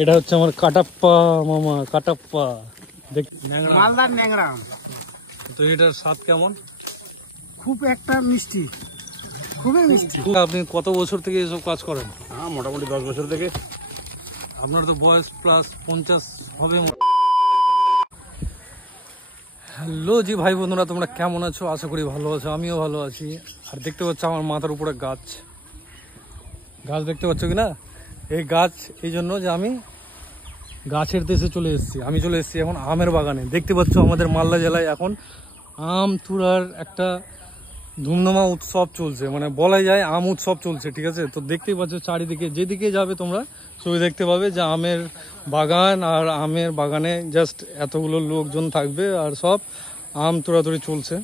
এটা হচ্ছে আমার কাটাপ্পা মামা, কাটাপ্পা মালদার ন্যাংরা। তো এটার স্বাদ কেমন? খুব একটা মিষ্টি, খুবই মিষ্টি। আপনি কত বছর থেকে এসব কাজ করেন? মোটামুটি 10 বছর থেকে। আপনার তো বয়স প্লাস 50 হবে। হ্যালো জি ভাই বন্ধুরা, তোমরা কেমন আছো? আশা করি ভালো আছো, আমিও ভালো আছি। আর দেখতে পাচ্ছ আমার মাথার উপরে গাছ, গাছ দেখতে পাচ্ছ কি না? এই গাছ এই জন্য যে আমি গাছের দেশে চলে এসেছি। আমি চলে এসেছি এখন আমের বাগানে। দেখতে পাচ্ছ আমাদের মালদা জেলায় এখন আম তুরার একটা ধুমধামা উৎসব চলছে, মানে বলাই যায় আম উৎসব চলছে, ঠিক আছে? তো দেখতেই পাচ্ছ চারিদিকে, যেদিকে যাবে তোমরা ছবি দেখতে পাবে যে আমের বাগান, আর আমের বাগানে জাস্ট এতগুলো লোকজন থাকবে আর সব আম তোড়াতুড়ি চলছে।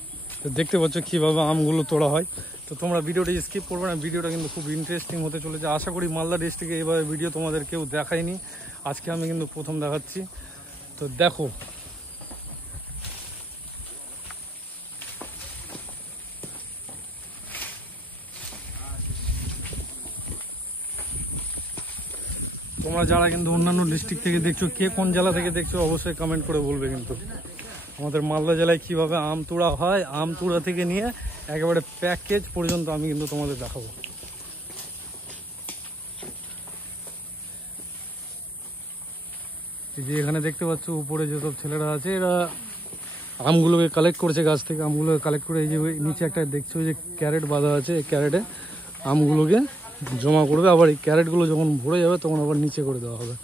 তো দেখতে পাচ্ছ কীভাবে আমগুলো তোড়া হয়। তো তোমরা ভিডিওটা স্কিপ করবে না, ভিডিওটা কিন্তু খুব ইন্টারেস্টিং হতে চলেছে। আশা করি মালদা ডিস্ট্রিক্টে এইভাবে ভিডিও তোমাদের কেউ দেখায়নি, আজকে আমি কিন্তু প্রথম দেখাচ্ছি। তো দেখো, তোমরা যারা কিন্তু অন্যান্য ডিস্ট্রিক্ট থেকে দেখছো, কে কোন জেলা থেকে দেখছো অবশ্যই কমেন্ট করে বলবে। কিন্তু আমাদের মালদা জেলায় কিভাবে আম তুড়া হয়, আম তুড়া থেকে নিয়ে একেবারে প্যাকেজ পর্যন্ত আমি কিন্তু তোমাদের দেখাবো। এই যে এখানে দেখতে পাচ্ছ উপরে যেসব ছেলেরা আছে, এরা আমগুলোকে কালেক্ট করছে গাছ থেকে। আমগুলোকে কালেক্ট করে এই যে নিচে একটা দেখছো যে ক্যারেট বাঁধা আছে, এই ক্যারেটে আমগুলোকে জমা করবে। আবার এই ক্যারেটগুলো যখন ভরে যাবে তখন আবার নিচে করে দেওয়া হবে।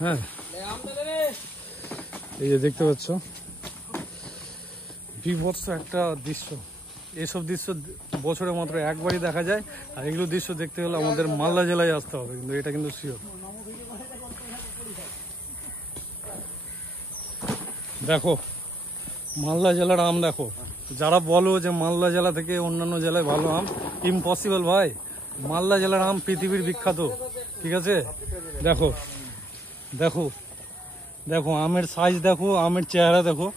হ্যাঁ, এই যে দেখতে পাচ্ছ বিভৎস একটা দৃশ্য। এইসব দৃশ্য বছরে মাত্র একবারই দেখা যায়, আর এগুলো দৃশ্য দেখতে হলে আমাদের মালদা জেলায় আসতে হবে, কিন্তু এটা কিন্তু শিওর। দেখো মালদা জেলার আম দেখো। যারা বলো যে মালদা জেলা থেকে অন্যান্য জেলায় ভালো আম, ইম্পসিবল ভাই। মালদা জেলার আম পৃথিবীর বিখ্যাত, ঠিক আছে? দেখো দেখো দেখো আমের সাইজ দেখো, আমের চেহারা দেখো।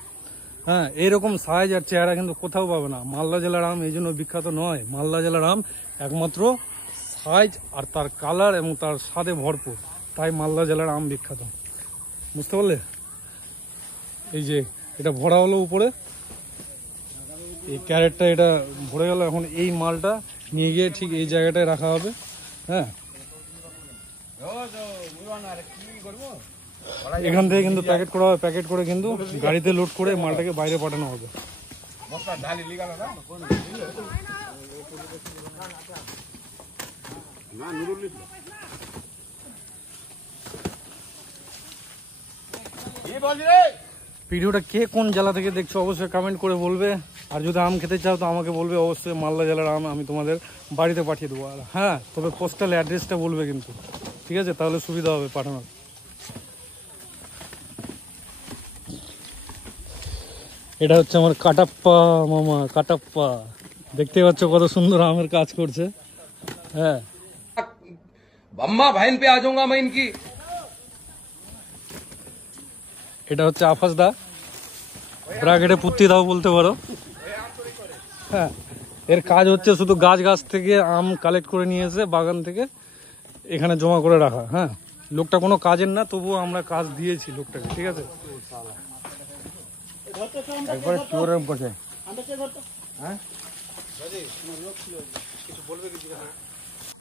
হ্যাঁ, এইরকম সাইজ আর চেহারা কিন্তু কোথাও পাবে না। মালদা জেলার আম এই জন্য বিখ্যাত নয়, মালদা জেলার আম একমাত্র সাইজ আর তার কালার এবং তার স্বাদে ভরপুর, তাই মালদা জেলার আম বিখ্যাত। বুঝতে পারলে? এই যে এটা ভরা হলো উপরে, এই ক্যারেটটা এটা ভরে গেল। এখন এই মালটা নিয়ে গিয়ে ঠিক এই জায়গাটায় রাখা হবে। হ্যাঁ, এখান থেকে কিন্তু প্যাকেট করা হবে, প্যাকেট করে কিন্তু গাড়িতে লোড করে মালটাকে বাইরে পাঠানো হবে। ভিডিওটা কে কোন জেলা থেকে দেখছো অবশ্যই কমেন্ট করে বলবে। আর যদি আম খেতে চাও তো আমাকে বলবে, অবশ্যই মালদা জেলার আম আমি তোমাদের বাড়িতে পাঠিয়ে দেবো। আর হ্যাঁ, তবে পোস্টাল অ্যাড্রেসটা বলবে কিন্তু, ঠিক আছে? তাহলে সুবিধা হবে পাঠানোর। এটা হচ্ছে আমার কাটাপ্পা মামা, কাটাপ্পা। দেখতে পাচ্ছ কত সুন্দর আমের কাজ করছে। হ্যাঁ, अम्मा बहन पे आ जाऊंगा मैं इनकी। এটা হচ্ছে আফাস দা, ব্রাকেটে পুত্তি দাও বলতে পারো। হ্যাঁ, এর কাজ হচ্ছে শুধু গাছ গাছ থেকে আম কালেক্ট করে নিয়ে এসে বাগান থেকে এখানে জমা করে রাখা। হ্যাঁ, লোকটা কোনো কাজের না, তবুও আমরা কাজ দিয়েছি লোকটাকে, ঠিক আছে? একবারে চোরের বসে।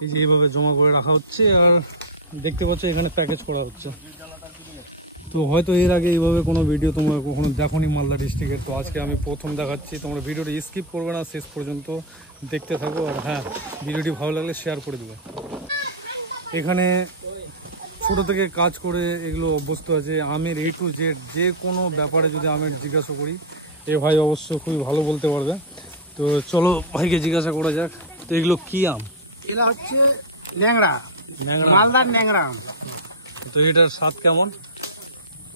এই যে এইভাবে জমা করে রাখা হচ্ছে, আর দেখতে পাচ্ছ এখানে প্যাকেজ করা হচ্ছে। তো হয়তো এর আগে এইভাবে কোনো ভিডিও তোমরা কখনো দেখোনি মালদা ডিস্ট্রিক্টের, তো আজকে আমি প্রথম দেখাচ্ছি। তোমরা ভিডিওটি স্কিপ করবে না, শেষ পর্যন্ত দেখতে থাকো। আর হ্যাঁ, ভিডিওটি ভালো লাগলে শেয়ার করে দেবে। এখানে ছোট থেকে কাজ করে এগুলো অভ্যস্ত আছে। আমের A to Z যে কোনো ব্যাপারে যদি আমের জিজ্ঞাসা করি, এ ভাই অবশ্য খুবই ভালো বলতে পারবে। তো চলো ভাইকে জিজ্ঞাসা করা যাক, তো এগুলো কি আম? এরা হচ্ছে ন্যাংরা, ন্যাংরা, মালদার ন্যাংরা। তো এটার স্বাদ কেমন?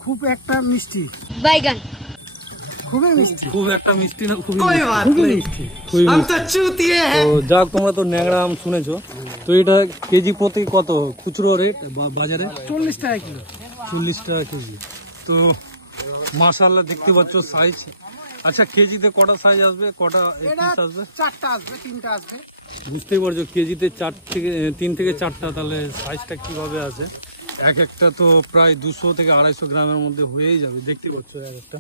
খুব একটা মিষ্টি, বাইগান খুবই মিষ্টি। খুব একটা মিষ্টি না, খুবই মিষ্টি। তো যাক, তোমরা তো ন্যাংরা আম শুনেছো। তো এটা কেজি প্রতি কত খুচরো রেট বাজারে? 40 টাকা কিলো। 40 টাকা কেজি। তো মাশাআল্লাহ দেখতে পাচ্ছ সাইজ। আচ্ছা, কেজিতে কটা সাইজ আসবে, কটা পিস আসবে? 4টা আসবে, 3টা আসবে। বুঝতেই পারছো কেজিতে 3 থেকে 4টা, তাহলে সাইজটা কিভাবে আছে। এক একটা তো প্রায় 200 থেকে 250 গ্রামের মধ্যে হয়েই যাবে, দেখতে পাচ্ছ এক একটা।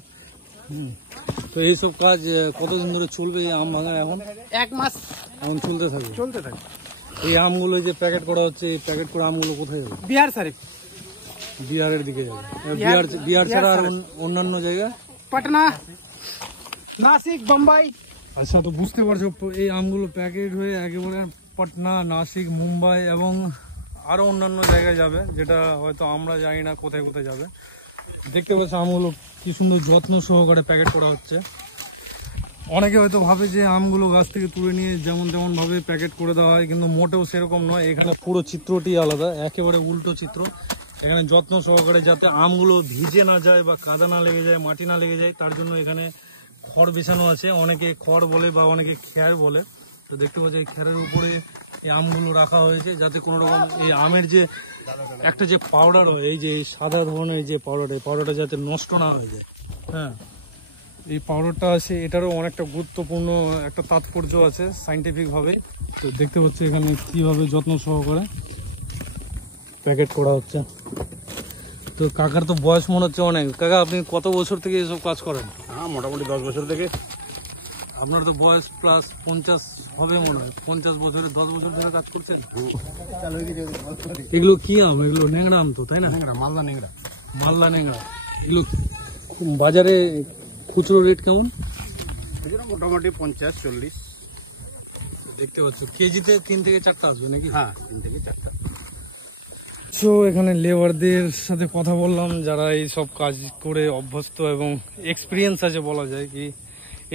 তো এইসব কাজ কতদিন ধরে চলবে এই আম ভাঙা? এখন 1 মাস এখন চলতে থাকবে। চলতে থাকে। এই আমগুলো যে প্যাকেট করা হচ্ছে, এই প্যাকেট করা আমগুলো কোথায় যাবে? বিহার শরীফ, বিহারের দিকে যাবে। বিহার ছাড়া আর অন্যান্য জায়গা? পাটনা, নাসিক, বোম্বাই। আচ্ছা, তো বুঝতে পারছো এই আমগুলো প্যাকেট হয়ে একেবারে পাটনা, নাসিক, মুম্বাই এবং আরো অন্যান্য জায়গায় যাবে, যেটা হয়তো আমরা জানি না কোথায় কোথায় যাবে। দেখতে পাচ্ছ আমগুলো কি সুন্দর যত্ন সহকারে প্যাকেট করা হচ্ছে। অনেকে হয়তো ভাবে যে আমগুলো গাছ থেকে তুলে নিয়ে যেমন তেমন ভাবে প্যাকেট করে দেওয়া হয়, কিন্তু মোটেও সেরকম নয়। এখানে পুরো চিত্রটি আলাদা, একেবারে উল্টো চিত্র। এখানে যত্ন সহকারে যাতে আমগুলো ভিজে না যায় বা কাদা না লেগে যায়, মাটি না লেগে যায়, তার জন্য এখানে খড় বিছানো আছে। অনেকে খড় বলে বা অনেকে খ্যার বলে। তো দেখতে পাচ্ছি এই খ্যারের উপরে এই আমগুলো রাখা হয়েছে, যাতে কোনো রকম এই আমের যে একটা যে পাউডার হয়, এই যে সাদা ধরনের যে পাউডার, এই পাউডারটা যাতে নষ্ট না হয়ে যায়। হ্যাঁ, এই পাউডারটা আছে, এটারও অনেকটা গুরুত্বপূর্ণ একটা তাৎপর্য আছে সাইন্টিফিক ভাবে। তো দেখতে পাচ্ছি এখানে কিভাবে যত্ন সহকারে প্যাকেট করা হচ্ছে। তো কাকার তো বয়স মনে হচ্ছে অনেক। কাকা, আপনি কত বছর থেকে এসব কাজ করেন? হ্যাঁ, মোটামুটি 10 বছর থেকে। আপনার তো বয়স প্লাস 50 হবে মনে হয়। 50 বছরে 10 বছর ধরে কাজ করছেন। এগুলো কি আম? এগুলো ন্যাংরা আম তো, তাই না? মালদা নেংরা। মালদা ন্যাংরা। এগুলো বাজারে খুচরো রেট কেমন? এগুলো মোটামুটি 50-40। দেখতে পাচ্ছ কেজিতে 3 থেকে 4টা আসবে নাকি? হ্যাঁ, 3 থেকে 4টা। তো এখানে লেবারদের সাথে কথা বললাম, যারা এই সব কাজ করে অভ্যস্ত এবং এক্সপিরিয়েন্স আছে বলা যায়। কি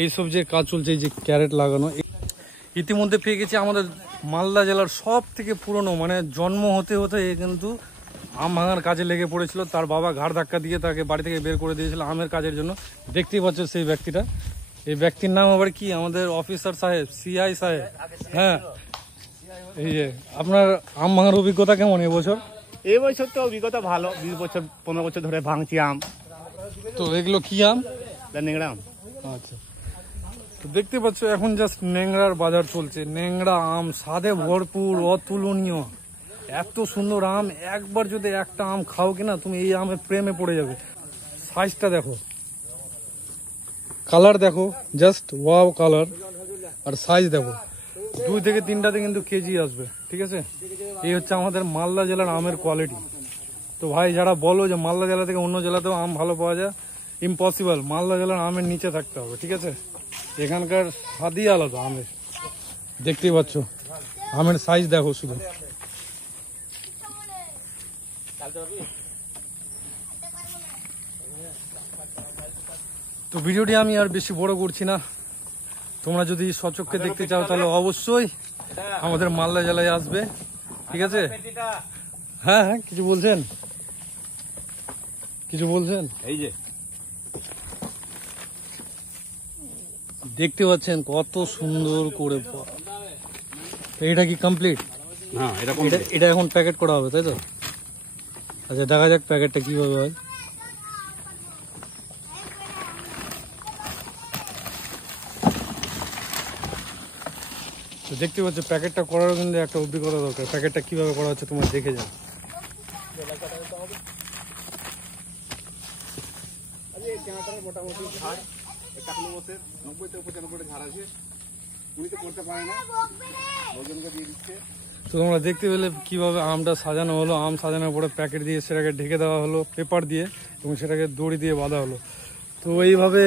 এইসব যে কাজ চলছে, এই যে ক্যারেট লাগানো, ইতিমধ্যে পেয়ে গেছে আমাদের মালদা জেলার সব থেকে পুরনো, মানে জন্ম হতে হতে এ কিন্তু আম ভাঙার কাজে লেগে পড়েছিল। তার বাবা ঘাড় ধাক্কা দিয়ে তাকে বাড়ি থেকে বের করে দিয়েছিল আমের কাজের জন্য। দেখতেই পাচ্ছ সেই ব্যক্তিটা। এই ব্যক্তির নাম আবার কি? আমাদের অফিসার সাহেব, সিআই সাহেব। হ্যাঁ, এই যে আপনার আম ভাঙার অভিজ্ঞতা কেমন এবছর? এই বছর তো অভিজ্ঞতা ভালো। 20-15 বছর ধরে ভাঙছি আম। তো এগুলো কি আম? নেংরা আম। আচ্ছা, তো দেখতে পাচ্ছ এখন জাস্ট ন্যাংরার বাজার চলছে। ন্যাংরা আম স্বাদে ভরপুর, অতুলনীয়, এত সুন্দর আম। একবার যদি একটা আম খাও কিনা, তুমি এই আমের প্রেমে পড়ে যাবে। সাইজটা দেখো, কালার দেখো, জাস্ট ওয়াও কালার। আর সাইজ দেখো, 2 থেকে 3টাতে কিন্তু কেজি আসবে। ঠিক আছে, এই হচ্ছে আমাদের মালদা জেলার আমের কোয়ালিটি। তো ভাই, যারা বলো যে মালদা জেলা থেকে অন্য জেলাতেও আম ভালো পাওয়া যায়, ইম্পসিবল। মালদা জেলার আমের নিচে থাকতে হবে। ঠিক আছে, এখানকার স্বাদই আলাদা আমের। দেখতেই পাচ্ছ আমের সাইজ দেখো শুধু। তো ভিডিওটি আমি আর বেশি বড় করছি না। তোমরা যদি সচক্ষে দেখতে চাও তাহলে অবশ্যই আমাদের মালদা জেলায় আসবে। ঠিক আছে? হ্যাঁ হ্যাঁ, কিছু বলছেন? কিছু বলছেন? এই যে দেখতে পাচ্ছেন কত সুন্দর করে। এটা কি কমপ্লিট? হ্যাঁ, এরকম। এটা এখন প্যাকেট করা হবে, তাই তো? আচ্ছা, দেখা যাক প্যাকেটটা কিভাবে হয়। তো দেখতে পাচ্ছ প্যাকেটটা করারও কিন্তু একটা অভিজ্ঞতা দরকার। প্যাকেটটা কিভাবে করা হচ্ছে তোমরা দেখে যাও। মোটামুটি ঝাড় 90-95 ঝাড় আছে। উনি তো করতে পারে না, ওজনকে দিয়ে দিচ্ছে। তো তোমরা দেখতে পেলে কিভাবে আমটা সাজানো হলো। আম সাজানোর পরে প্যাকেট দিয়ে সেটাকে ঢেকে দেওয়া হলো পেপার দিয়ে, এবং সেটাকে দড়ি দিয়ে বাঁধা হলো। তো এইভাবে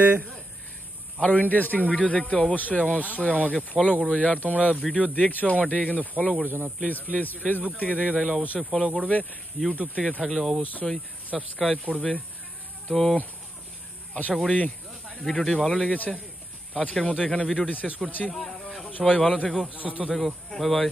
আরও ইন্টারেস্টিং ভিডিও দেখতে অবশ্যই আমাকে ফলো করবে। আর তোমরা ভিডিও দেখছো আমার ঠিক, কিন্তু ফলো করছো না। প্লিজ প্লিজ, ফেসবুক থেকে দেখে থাকলে অবশ্যই ফলো করবে, ইউটিউব থেকে থাকলে অবশ্যই সাবস্ক্রাইব করবে। তো আশা করি ভিডিওটি ভালো লেগেছে। আজকের মতো এখানে ভিডিওটি শেষ করছি। সবাই ভালো থেকো, সুস্থ থেকো। Bye bye.